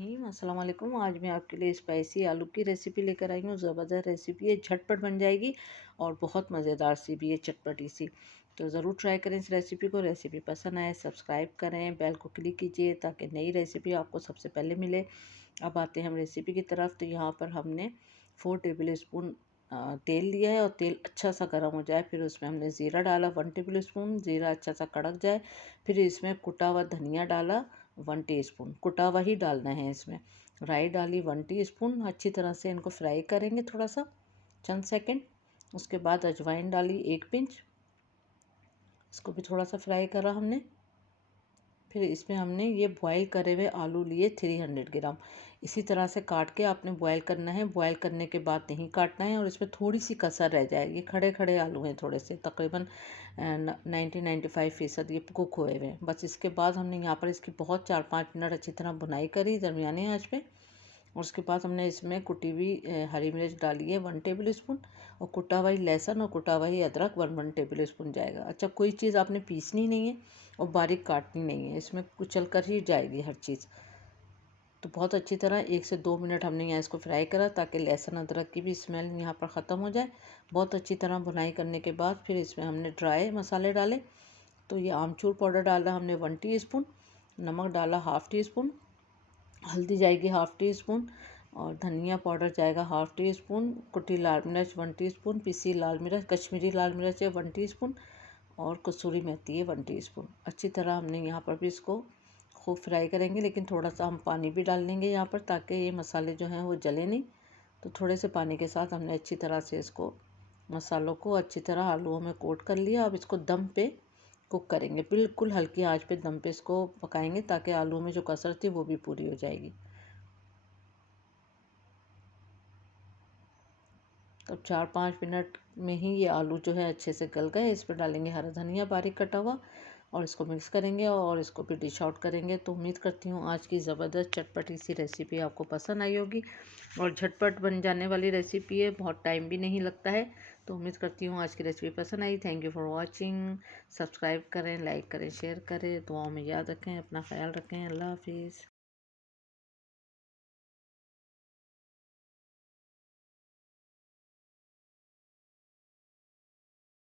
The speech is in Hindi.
अस्सलाम वालेकुम। आज मैं आपके लिए स्पाइसी आलू की रेसिपी लेकर आई हूँ। ज़बरदस्त रेसिपी है, झटपट बन जाएगी और बहुत मज़ेदार सी भी है, चटपटी सी। तो ज़रूर ट्राई करें इस रेसिपी को। रेसिपी पसंद आए सब्सक्राइब करें, बेल को क्लिक कीजिए ताकि नई रेसिपी आपको सबसे पहले मिले। अब आते हैं हम रेसिपी की तरफ। तो यहाँ पर हमने 4 टेबल स्पून तेल लिया है और तेल अच्छा सा गर्म हो जाए, फिर उसमें हमने ज़ीरा डाला 1 टेबल स्पून। ज़ीरा अच्छा सा कड़क जाए, फिर इसमें कुटा हुआ धनिया डाला 1 टीस्पून, कुटा हुआ ही डालना है इसमें। राई डाली 1 टीस्पून। अच्छी तरह से इनको फ्राई करेंगे थोड़ा सा, चंद सेकंड। उसके बाद अजवाइन डाली 1 पिंच, इसको भी थोड़ा सा फ्राई करा हमने। फिर इसमें हमने ये बॉयल करे हुए आलू लिए 300 ग्राम। इसी तरह से काट के आपने बॉयल करना है। बॉयल करने के बाद नहीं काटना है और इसमें थोड़ी सी कसर रह जाए। ये खड़े खड़े आलू हैं, थोड़े से तकरीबन 90-95% ये कुक हुए हुए हैं। बस इसके बाद हमने यहाँ पर इसकी बहुत 4-5 मिनट अच्छी तरह भुनाई करी दरमियानी आंच पे। और उसके बाद हमने इसमें कुटी हुई हरी मिर्च डाली है 1 टेबल स्पून, और कुटा हुआ लहसुन और कुटा हुआ अदरक 1 टेबल स्पून जाएगा। अच्छा, कोई चीज़ आपने पीसनी नहीं है और बारीक काटनी नहीं है, इसमें कुचल कर ही जाएगी हर चीज़। तो बहुत अच्छी तरह 1 से 2 मिनट हमने यहाँ इसको फ्राई करा ताकि लहसुन अदरक की भी स्मेल यहाँ पर ख़त्म हो जाए। बहुत अच्छी तरह भुनाई करने के बाद फिर इसमें हमने ड्राई मसाले डाले। तो ये आमचूर पाउडर डाला हमने 1 टीस्पून, नमक डाला 1/2 टीस्पून, हल्दी जाएगी 1/2 टीस्पून, और धनिया पाउडर जाएगा 1/2 टीस्पून, कुटी लाल मिर्च 1 टीस्पून, पिसी लाल मिर्च कश्मीरी लाल मिर्च है 1 टीस्पून, और कसूरी मेथी है 1 टीस्पून। अच्छी तरह हमने यहाँ पर भी इसको खूब फ्राई करेंगे, लेकिन थोड़ा सा हम पानी भी डाल लेंगे यहाँ पर ताकि ये मसाले जो हैं वो जले नहीं। तो थोड़े से पानी के साथ हमने अच्छी तरह से इसको मसालों को अच्छी तरह आलूओं में कोट कर लिया। अब इसको दम पे कुक करेंगे, बिल्कुल हल्की आंच पे दम पे इसको पकाएंगे ताकि आलू में जो कसर थी वो भी पूरी हो जाएगी। तो 4-5 मिनट में ही ये आलू जो है अच्छे से गल गए। इस पर डालेंगे हरा धनिया बारीक कटा हुआ और इसको मिक्स करेंगे और इसको भी डिश आउट करेंगे। तो उम्मीद करती हूँ आज की ज़बरदस्त चटपटी सी रेसिपी आपको पसंद आई होगी और झटपट बन जाने वाली रेसिपी है, बहुत टाइम भी नहीं लगता है। तो उम्मीद करती हूँ आज की रेसिपी पसंद आई। Thank you for watching. Subscribe करें, लाइक करें, शेयर करें, दुआओं में याद रखें, अपना ख्याल रखें। अल्लाह हाफिज़।